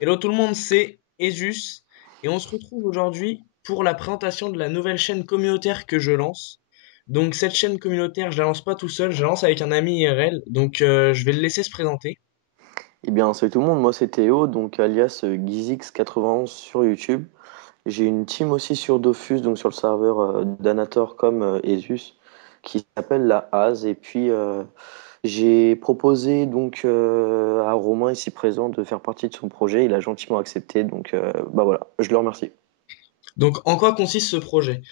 Hello tout le monde, c'est Esus et on se retrouve aujourd'hui pour la présentation de la nouvelle chaîne communautaire que je lance. Donc cette chaîne communautaire, je la lance pas tout seul, je la lance avec un ami IRL, donc je vais le laisser se présenter. Eh bien, salut tout le monde, moi c'est Théo, donc alias Gizix91 sur YouTube. J'ai une team aussi sur Dofus, donc sur le serveur d'Anator comme Esus, qui s'appelle la Az. Et puis j'ai proposé donc à Romain ici présent de faire partie de son projet. Il a gentiment accepté, donc bah voilà, je le remercie. Donc en quoi consiste ce projet?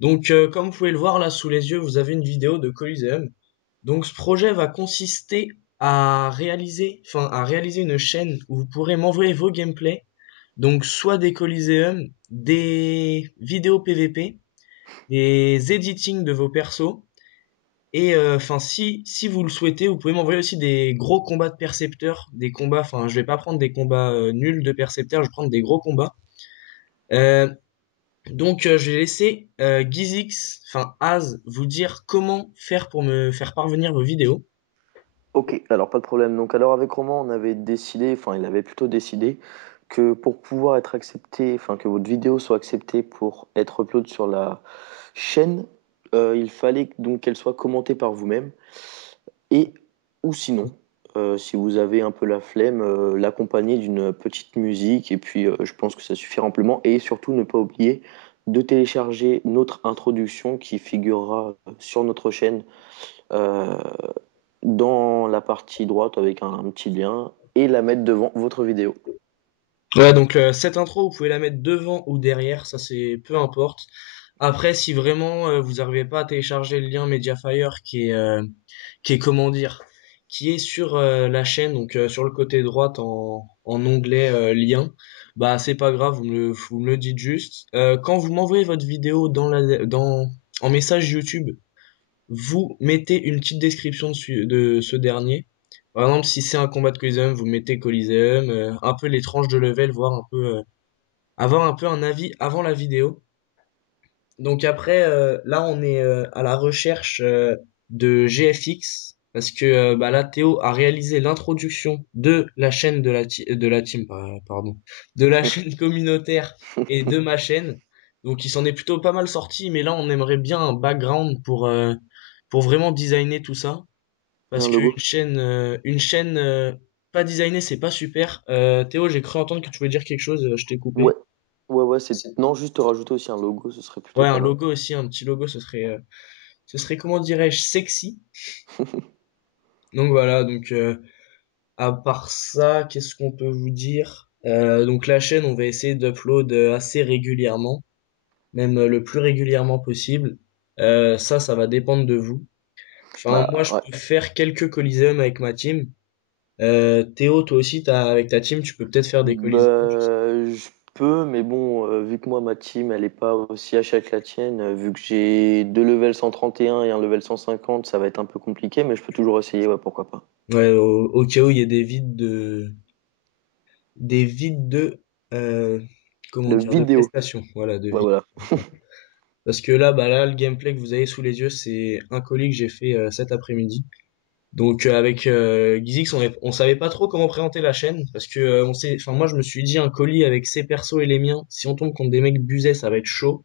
Donc comme vous pouvez le voir là sous les yeux, vous avez une vidéo de Coliseum. Donc ce projet va consister à réaliser une chaîne où vous pourrez m'envoyer vos gameplays, donc soit des Coliseum, des vidéos PVP, des editing de vos persos. Et enfin, si vous le souhaitez, vous pouvez m'envoyer aussi des gros combats de percepteurs, des combats. Enfin, je vais pas prendre des combats nuls de percepteurs, je vais prendre des gros combats. Euh, donc, je vais laisser Gizix, enfin Az, vous dire comment faire pour me faire parvenir vos vidéos. Ok, alors pas de problème. Donc alors avec Romain, on avait décidé, enfin il avait plutôt décidé que pour pouvoir être accepté, enfin que votre vidéo soit acceptée pour être upload sur la chaîne, il fallait donc qu'elle soit commentée par vous-même et ou sinon, si vous avez un peu la flemme, l'accompagner d'une petite musique et puis je pense que ça suffit amplement et surtout ne pas oublier de télécharger notre introduction qui figurera sur notre chaîne. euh, dans la partie droite avec un petit lien et la mettre devant votre vidéo. Ouais, donc cette intro, vous pouvez la mettre devant ou derrière, ça c'est peu importe. Après, si vraiment vous n'arrivez pas à télécharger le lien Mediafire qui est comment dire, qui est sur la chaîne, donc sur le côté droite en onglet lien, bah c'est pas grave, vous me le dites juste. Quand vous m'envoyez votre vidéo en message YouTube, vous mettez une petite description de ce dernier. Par exemple, si c'est un combat de Coliseum, vous mettez Coliseum, un peu les tranches de level, avoir un peu un avis avant la vidéo. Donc après, là, on est à la recherche de GFX parce que bah, là, Théo a réalisé l'introduction de la chaîne de la team, pardon, de la chaîne communautaire et de ma chaîne. Donc il s'en est plutôt pas mal sorti, mais là, on aimerait bien un background pour vraiment designer tout ça. Et Parce un qu'une logo. chaîne pas designée, c'est pas super. Théo, j'ai cru entendre que tu voulais dire quelque chose, je t'ai Ouais, coupé. ouais, c'est. Non, juste rajouter aussi un logo, ce serait plutôt Ouais, pas un mal. logo aussi, un petit logo, ce serait comment dirais-je, sexy. Donc voilà, donc à part ça, qu'est-ce qu'on peut vous dire? Donc la chaîne, on va essayer d'upload assez régulièrement, même le plus régulièrement possible. Ça va dépendre de vous. Enfin, moi, Bah je ouais. peux faire quelques Coliseum avec ma team. Théo, toi aussi, avec ta team, tu peux peut-être faire des Coliseum. Bah, je peux, mais bon, vu que moi, ma team, elle est pas aussi achat que la tienne, vu que j'ai deux levels 131 et un level 150, ça va être un peu compliqué, mais je peux toujours essayer, ouais, pourquoi pas. Ouais, au cas où il y a des vides de, euh, comment De dire, de vidéo. prestations. Voilà, de Ouais, vie. voilà. Parce que là, bah là, le gameplay que vous avez sous les yeux, c'est un colis que j'ai fait cet après-midi. Donc avec Gizix, on savait pas trop comment présenter la chaîne parce que enfin moi je me suis dit un colis avec ses persos et les miens, si on tombe contre des mecs busés, ça va être chaud.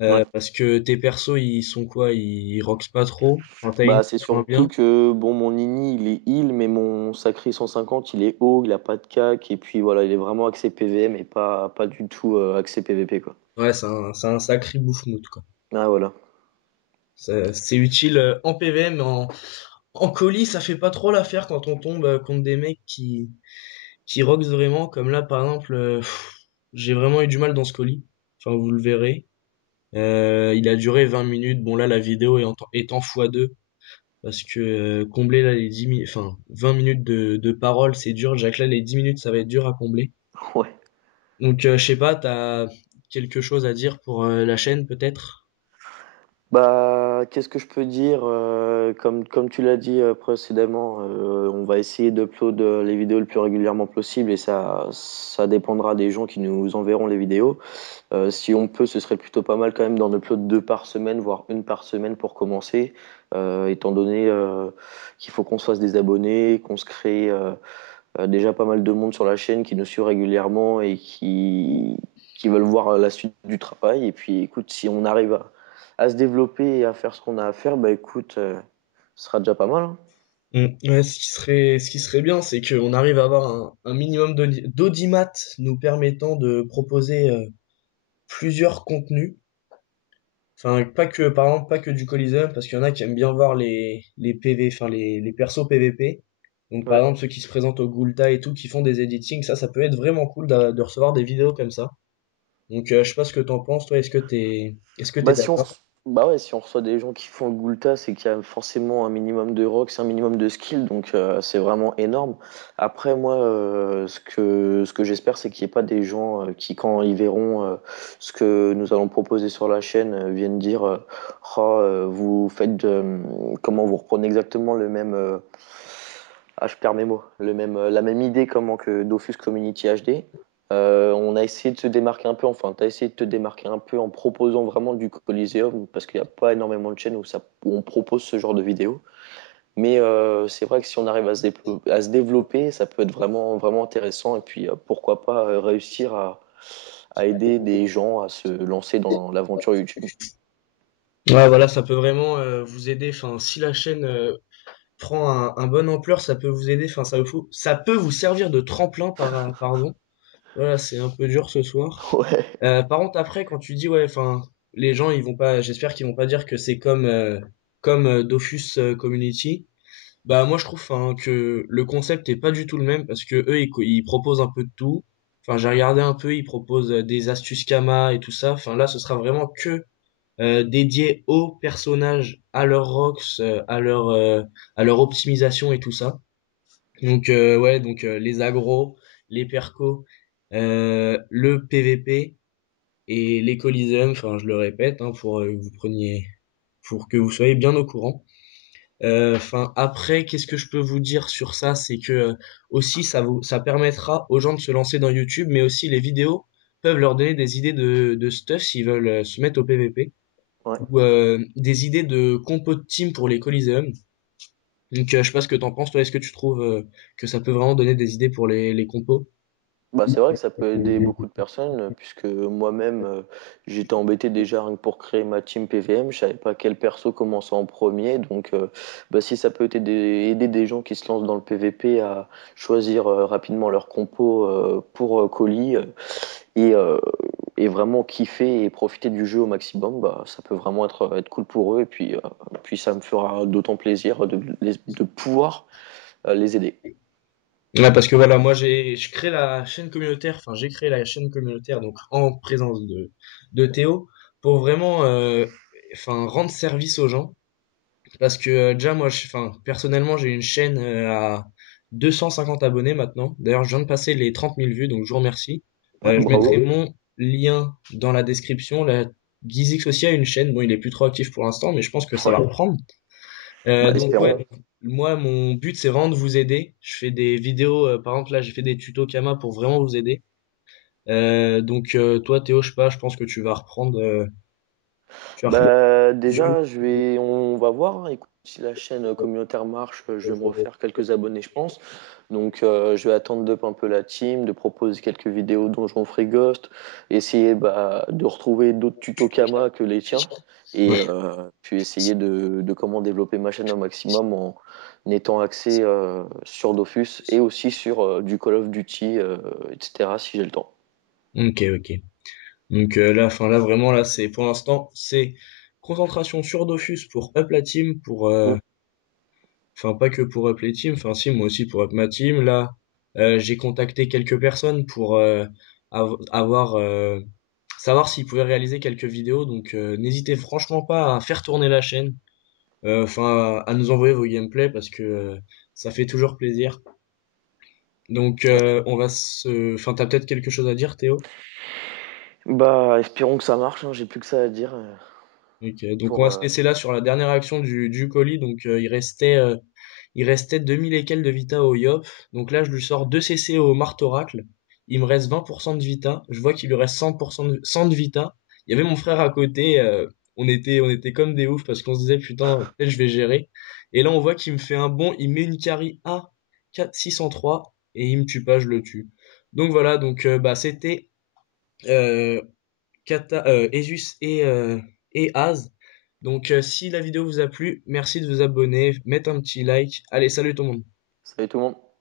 Ouais. Parce que tes persos ils sont quoi? Ils roxent pas trop. Enfin t'as une Bah, c'est moins surtout bien. que, bon, mon Nini, il est heal, mais mon Sacré 150, il est haut, il a pas de cac, et puis voilà, il est vraiment axé PVM et pas du tout axé PVP, quoi. Ouais, c'est un sacré bouffe-moute quoi. Ah, voilà. C'est utile en PvM, mais en colis ça fait pas trop l'affaire quand on tombe contre des mecs qui roxent vraiment. Comme là par exemple, j'ai vraiment eu du mal dans ce colis. Enfin vous le verrez. Il a duré 20 minutes. Bon, là, la vidéo est en x2 parce que combler là les 10 minutes, enfin 20 minutes de parole, c'est dur. Jack, là, les 10 minutes, ça va être dur à combler. Ouais. Donc, je sais pas, t'as quelque chose à dire pour la chaîne, peut-être? Bah, qu'est-ce que je peux dire? Comme tu l'as dit précédemment, on va essayer d'upload les vidéos le plus régulièrement possible et ça dépendra des gens qui nous enverront les vidéos. Si on peut, ce serait plutôt pas mal quand même d'en upload deux par semaine, voire une par semaine pour commencer, étant donné qu'il faut qu'on se fasse des abonnés, qu'on se crée. déjà pas mal de monde sur la chaîne qui nous suit régulièrement et qui veulent voir la suite du travail. Et puis écoute, si on arrive à se développer et à faire ce qu'on a à faire, bah écoute, ce sera déjà pas mal, hein. Ouais, ce qui serait bien, c'est qu'on arrive à avoir un minimum d'audimat nous permettant de proposer plusieurs contenus. Enfin, pas que, par exemple, pas que du Coliseum, parce qu'il y en a qui aiment bien voir les PV, enfin les persos PVP. Donc par Ouais. exemple, ceux qui se présentent au Gulta et tout, qui font des editings, ça peut être vraiment cool de recevoir des vidéos comme ça. Donc je sais pas ce que t'en penses, toi, est-ce que t'es Bah, d'accord? bah ouais, si on reçoit des gens qui font le Gulta, c'est qu'il y a forcément un minimum de rock, c'est un minimum de skill, donc c'est vraiment énorme. Après, moi, ce que j'espère, c'est qu'il n'y ait pas des gens qui, quand ils verront ce que nous allons proposer sur la chaîne, viennent dire oh, vous faites comment vous reprenez exactement le même je perds mes mots, la même idée comment que Dofus Community HD. On a essayé de se démarquer un peu, enfin, tu as essayé de te démarquer un peu en proposant vraiment du Coliseum, parce qu'il n'y a pas énormément de chaînes où on propose ce genre de vidéos. Mais c'est vrai que si on arrive à se développer, ça peut être vraiment, vraiment intéressant. Et puis pourquoi pas réussir à aider des gens à se lancer dans l'aventure YouTube. Ouais, voilà, ça peut vraiment vous aider. Enfin, si la chaîne prend un bon ampleur, ça peut vous aider. Enfin, ça peut vous servir de tremplin, pardon. Voilà, c'est un peu dur ce soir. Ouais, Par contre, après, quand tu dis, ouais, enfin, les gens, ils vont pas, j'espère qu'ils vont pas dire que c'est comme Dofus Community. Bah, moi, je trouve, enfin, que le concept est pas du tout le même parce que eux, ils proposent un peu de tout. Enfin, j'ai regardé un peu, ils proposent des astuces Kama et tout ça. Enfin, là, ce sera vraiment que dédié aux personnages, à leurs rocks, à leur optimisation et tout ça. Donc, ouais, donc les agros, les percos, le PVP et les Coliseum, enfin je le répète, hein, pour que vous preniez, pour que vous soyez bien au courant. Enfin après, qu'est-ce que je peux vous dire sur ça? C'est que aussi ça permettra aux gens de se lancer dans YouTube, mais aussi les vidéos peuvent leur donner des idées de stuff s'ils veulent se mettre au PVP ouais. ou des idées de compo de team pour les Coliseum. Donc je sais pas ce que t'en penses, toi, est-ce que tu trouves que ça peut vraiment donner des idées pour les compos? Bah, c'est vrai que ça peut aider beaucoup de personnes, puisque moi-même, j'étais embêté déjà rien que pour créer ma team PVM. Je savais pas quel perso commencer en premier. Donc, bah, si ça peut aider des gens qui se lancent dans le PVP à choisir rapidement leur compo pour colis et, euh, et vraiment kiffer et profiter du jeu au maximum, bah, ça peut vraiment être cool pour eux. Et puis ça me fera d'autant plaisir de pouvoir les aider. Ouais, parce que voilà, moi je crée la chaîne communautaire, enfin j'ai créé la chaîne communautaire donc en présence de Théo pour vraiment enfin rendre service aux gens parce que déjà moi enfin personnellement j'ai une chaîne à 250 abonnés maintenant. D'ailleurs, je viens de passer les 30 000 vues donc je vous remercie. Ouais, Je mettrai bravo. mon lien dans la description. La Gizix aussi a une chaîne, bon il est plus trop actif pour l'instant mais je pense que ça va Ouais, reprendre. bah, Donc espérons. ouais, moi mon but c'est vraiment de vous aider. Je fais des vidéos, par exemple là j'ai fait des tutos Kama pour vraiment vous aider. Donc toi Théo, je sais pas, je pense que tu vas refaire Bah, des vues. déjà, on va voir, hein. Écoute, si la chaîne communautaire marche, je vais me refaire quelques abonnés, je pense. Donc, je vais attendre d'up un peu la team, de proposer quelques vidéos Donjon Free Ghost, essayer bah, de retrouver d'autres tutos Kama que les tiens, et puis essayer de comment développer ma chaîne au maximum en étant axé sur Dofus et aussi sur du Call of Duty, etc., si j'ai le temps. Ok, ok. Donc là, enfin là vraiment là c'est pour l'instant c'est concentration sur Dofus pour up la team, pour Mm. enfin pas que pour up les teams, enfin si moi aussi pour up ma team. Là j'ai contacté quelques personnes pour avoir savoir s'ils pouvaient réaliser quelques vidéos. Donc n'hésitez franchement pas à faire tourner la chaîne, enfin à nous envoyer vos gameplays parce que ça fait toujours plaisir. Donc Ouais. enfin t'as peut-être quelque chose à dire Théo? Bah, espérons que ça marche, hein, j'ai plus que ça à dire Ok, donc on pour, va se laisser là sur la dernière action du colis. Donc il restait 2000 et quelques de Vita au Yop. Donc là je lui sors 2 CC au Martoracle. Il me reste 20% de Vita. Je vois qu'il lui reste 100% 100 de Vita. Il y avait mon frère à côté. On était comme des oufs parce qu'on se disait putain peut-être je vais gérer. Et là on voit qu'il me fait un bon. Il met une carry à 4 603. et il me tue pas, je le tue. Donc voilà, donc bah c'était euh, Esus et Az. Donc si la vidéo vous a plu, merci de vous abonner, mettre un petit like. Allez, salut tout le monde. Salut tout le monde.